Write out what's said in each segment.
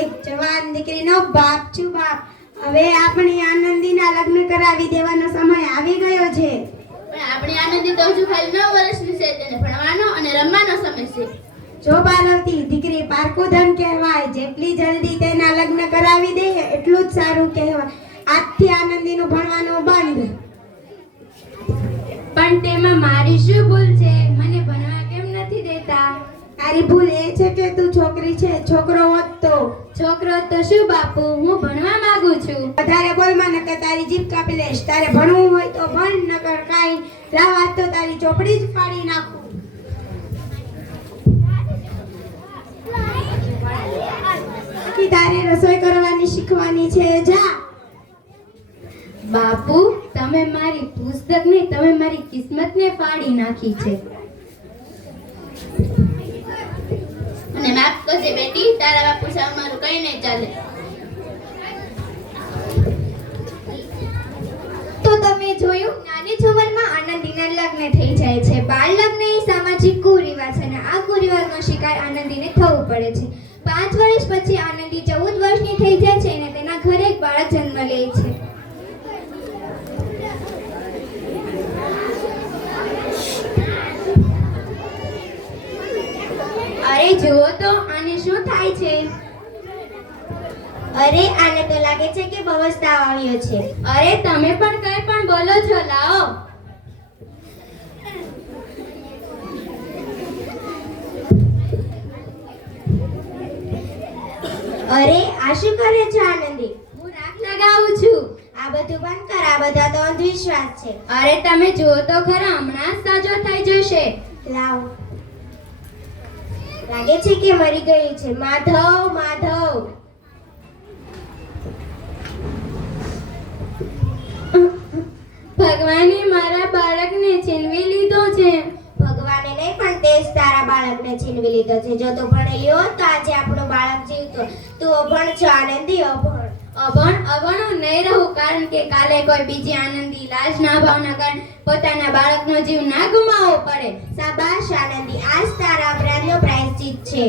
એક જવાન દીકરીનો બાપ છું બાપ. હવે આપણી આનંદીના લગ્ન કરાવી દેવાનો સમય આવી ગયો છે. પણ આપણી આનંદી તો હજુ ખાલી નવ વર્ષની છે તેને ભણવાનો અને રમવાનો સમય છે. જો પાર્વતી દીકરી પારકુધન કહેવાય જેટલી જલ્દી તેના લગ્ન કરાવી દે એટલું જ સારું કહેવાય. આજથી આનંદીનું ભણવાનું બંધ. પણ તેમાં મારી શું ભૂલ છે? મને ભણવા કેમ નથી દેતા? તારી ભૂલ એ છે કે તું છોકરી છે છોકરો હોત તો. છોકરો તો શું બાપુ હું ભણવા માંગુ છું? વધારે બોલમાં નકર તારી જીભ કાપી લેશ તારે ભણવું હોય તો ભણ નકર કાંઈ રાહ આજ તો તારી ચોપડી જ ફાડી નાખું. બાકી તારે રસોઈ કરવાની શીખવાની છે જા. બાપુ તમે મારી પુસ્તક નહીં તમે મારી કિસ્મતને ફાડી નાખી છે અને માફ બેટી તારા બાપુ સામે મારું કઈ નહીં ચાલે. તો તમે જોયું, નાની ઉંમરમાં આનંદીના લગ્ન થઈ જાય છે. બાળ લગ્ન એ સામાજિક કુરિવાજ અને આ કુરિવાજનો શિકાર આનંદીને થવું પડે છે. પાંચ વર્ષ પછી આનંદી ચૌદ વર્ષની થઈ જાય છે અને તેના ઘરે એક બાળક જન્મ લે છે અરે જુઓ તો આને શું થાય છે? અરે, આને તો લાગે છે કે જ તાવ આવ્યો છે. અરે, તમે પણ કઈ પણ બોલો છો, લાવો. અરે, આ શું કરે છે, આનંદી? હું રાખ લગાવું છું. આ બધું બંધ કર, આ બધા તો અંધવિશ્વાસ છે. અરે, તમે જુઓ તો ખરા, હમણાં સાજો થઈ જશે. લાવ. લાગે છે કે મરી ગયું છે? માધવ માધવ. ભગવાને મારા બાળકને છીનવી લીધો છે. ભગવાને નહીં પણ તે તારા બાળકને છીનવી લીધો છે. જો તું ભણેલી હોત તો આજે આપણું બાળક જીવતો તું અભણ છો આનંદી અભણ. અભણ અભણ નહીં રહું કારણ કે કાલે કોઈ બીજી આનંદી લાજ ના ભાવના કારણે પોતાના બાળકનો જીવ ના ગુમાવવો પડે. શાબાશ આનંદી. આજ તારા અપરાધનો પ્રાયશ્ચિત છે.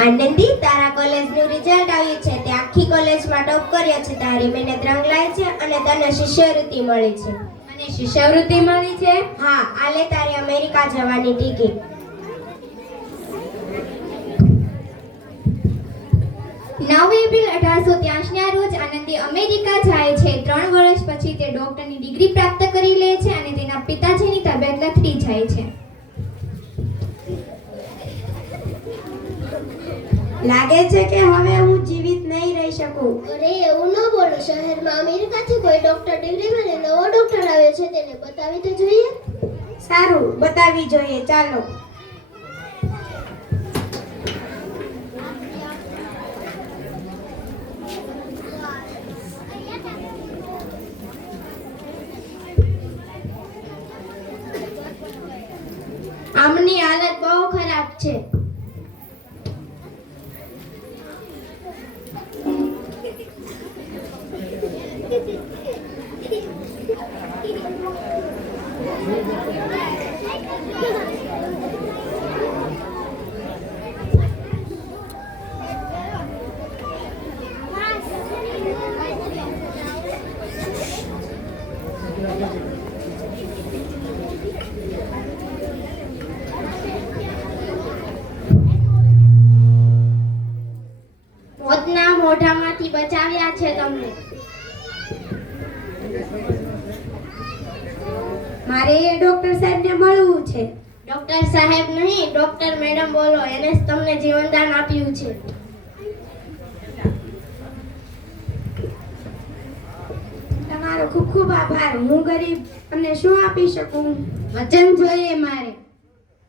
આનંદી તારા કોલેજનું રિઝલ્ટ આવ્યું છે. તે આખી કોલેજમાં ટોપ કર્યો છે. તારી મહેનત રંગ લાય છે અને તને શિષ્યવૃત્તિ મળી છે. અને શિષ્યવૃત્તિ મળી છે? હા આલે તારી અમેરિકા જવાની ટિકિટ નવ એપ્રિલ અઢારસો ત્યાસીના રોજ આનંદી અમેરિકા જાય છે. ત્રણ વર્ષ પછી તે ડોક્ટરની ડિગ્રી પ્રાપ્ત કરી લે છે અને તેના પિતાજીની તબિયત લથડી જાય છે. લાગે છે કે હવે હું જીવિત નહીં રહી શકું. અરે એવું ન બોલો. શહેરમાં અમેરિકાથી કોઈ ડોક્ટર ડિગ્રી મળે નવો ડોક્ટર આવ્યો છે તેને બતાવી તો જોઈએ. સારું બતાવી જોઈએ. ચાલો. આમની હાલત બહુ ખરાબ છે. મોઢામાંથી બચાવ્યા છે તમને. મારે એ ડોક્ટર સાહેબને મળવું છે. ડોક્ટર સાહેબ નહીં ડોક્ટર મેડમ બોલો એને તમને જીવનદાન આપ્યું છે. તમારો ખૂબ ખૂબ આભાર. હું ગરીબ અને શું આપી શકું? વચન જોઈએ મારે.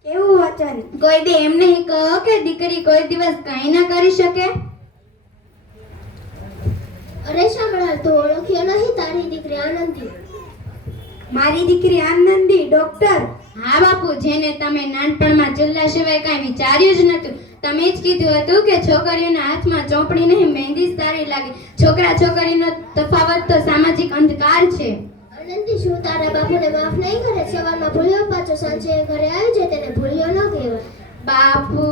કેવું વચન કોઈ દી એમ નહીં કહો કે દીકરી કોઈ દિવસ કાંઈ ના કરી શકે. અરે સાંભળા તો ઓળખ્યો નહીં? તારી દીકરી આનંદી. મારી દીકરી આનંદી ડોક્ટર. હા બાપુ જેને તમે નાનપણમાં ચૂલા સિવાય કાંઈ વિચાર્યું જ નહોતું. તમે જ કીધું હતું કે છોકરીઓના હાથમાં ચોપડી નહીં મહેંદી સારી લાગે. છોકરા છોકરીનો તફાવત તો સામાજિક અંધકાર છે. આનંદી શું તારા બાપુને માફ નહીં કરે? સવારમાં ભૂલ્યો પાછો સાંજે ઘરે આવી જાય તેને ભૂલ્યો ન કહેવાય. બાપુ